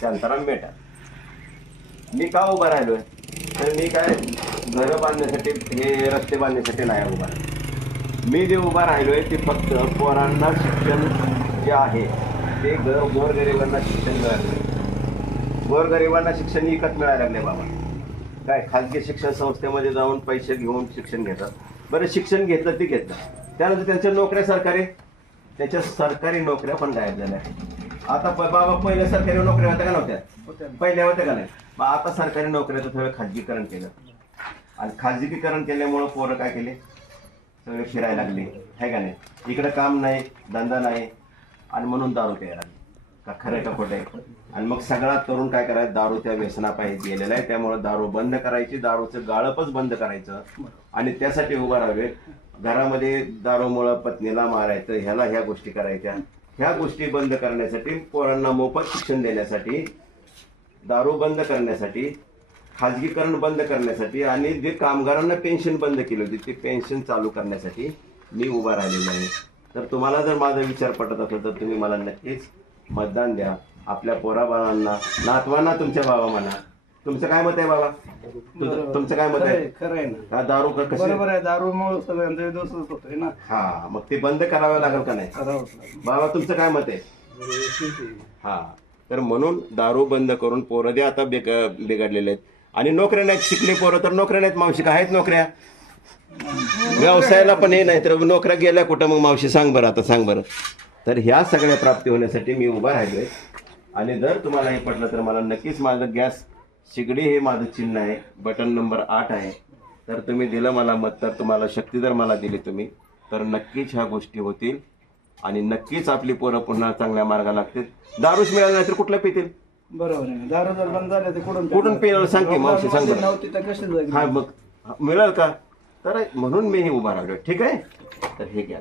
शांताराम बेटा. मी का उभा राहिलोय? तर मी काय घरं बांधण्यासाठी हे रस्ते बांधण्यासाठी नाही उभा मी जे उभा राहिलोय ते फक्त पोरांना शिक्षण जे आहे ते ग गोरगरिबांना शिक्षण मिळालं गोरगरिबांना शिक्षण विकत मिळायला लागले बाबा. काय खाजगी शिक्षण संस्थेमध्ये जाऊन पैसे घेऊन शिक्षण घेतात. बरं शिक्षण घेतलं ते घेतलं त्यानंतर त्यांच्या नोकऱ्या सरकारी? त्याच्या सरकारी नोकऱ्या पण गायब झाल्या. आहेत आता प- बाबा पहिल्या सरकारी नोकऱ्या होत्या का नव्हत्या? पहिल्या होत्या का नाही? मग आता सरकारी नोकऱ्याचं थोडं खाजगीकरण केलं. आणि खाजगीकरण केल्यामुळं पोरं काय केले? सगळे फिरायला लागले. आहे का नाही? इकडे काम नाही धंदा नाही आणि म्हणून दारू प्यायला लागले. का खरं का खोटं आहे? आणि मग सगळा तरुण काय करायचं? दारू त्या व्यसनापायी गेलेला आहे. त्यामुळे दारू बंद करायची दारूचं गाळपच बंद करायचं. आणि त्यासाठी उभा राहावे. घरामध्ये दारूमुळं पत्नीला मारायचं ह्याला ह्या गोष्टी करायच्या. ह्या गोष्टी बंद करण्यासाठी पोरांना मोफत शिक्षण देण्यासाठी दारू बंद करण्यासाठी खाजगीकरण बंद करण्यासाठी आणि जे कामगारांना पेन्शन बंद केली होती ती पेन्शन चालू करण्यासाठी मी उभा राहिलेलो आहे. तर तुम्हाला जर माझा विचार पटत असेल तर तुम्ही मला नक्कीच मतदान द्या. आपल्या पोराबाळांना नातवांना तुमच्या बाबा म्हणा तुमचं काय मत आहे बाबा तुमचं तुमचं काय मत आहे? खरं आहे ना. हा दारू का कशी? बरोबर आहे दारूमुळे सगळ्यांचा दोषच होतोय ना. हा मग ते बंद करावं लागेल का नाही? करावंच लागेल. बाबा तुमचं काय मत आहे? हा तर म्हणून दारू बंद करून पोरं दे आता बेग बिघडलेले आहेत. आणि नोकऱ्या नाहीत शिकले पोरं तर नोकऱ्या नाहीत मावशी का आहेत नोकऱ्या? व्यवसायाला पण हे नाही तर नोकऱ्या गेल्या कुठं मग मावशी? सांग बरं आता सांग बरं. तर ह्या सगळ्या प्राप्ती होण्यासाठी मी उभा राहिलोय. आणि जर तुम्हाला हे पटलं तर मला नक्कीच माझं गॅस शिगडी हे माझं चिन्ह आहे बटन नंबर आठ आहे. तर तुम्ही दिलं मला मत तर तुम्हाला शक्ती जर मला दिली तुम्ही तर नक्कीच ह्या गोष्टी होतील. आणि नक्कीच आपली पोरं पुन्हा चांगल्या मार्गाला लागतील. दारूच मिळाला नाही तर कुठलं पितील? बरोबर आहे. दारू जर बंद झाले तर कुठून कुठून पिणार? सांग की, मावशी, सांग बरं. नव्हती तर कशी जाईल हा मग मिळेल का? तर म्हणून मी हे उभा राहिलो ठीक आहे? तर हे घ्या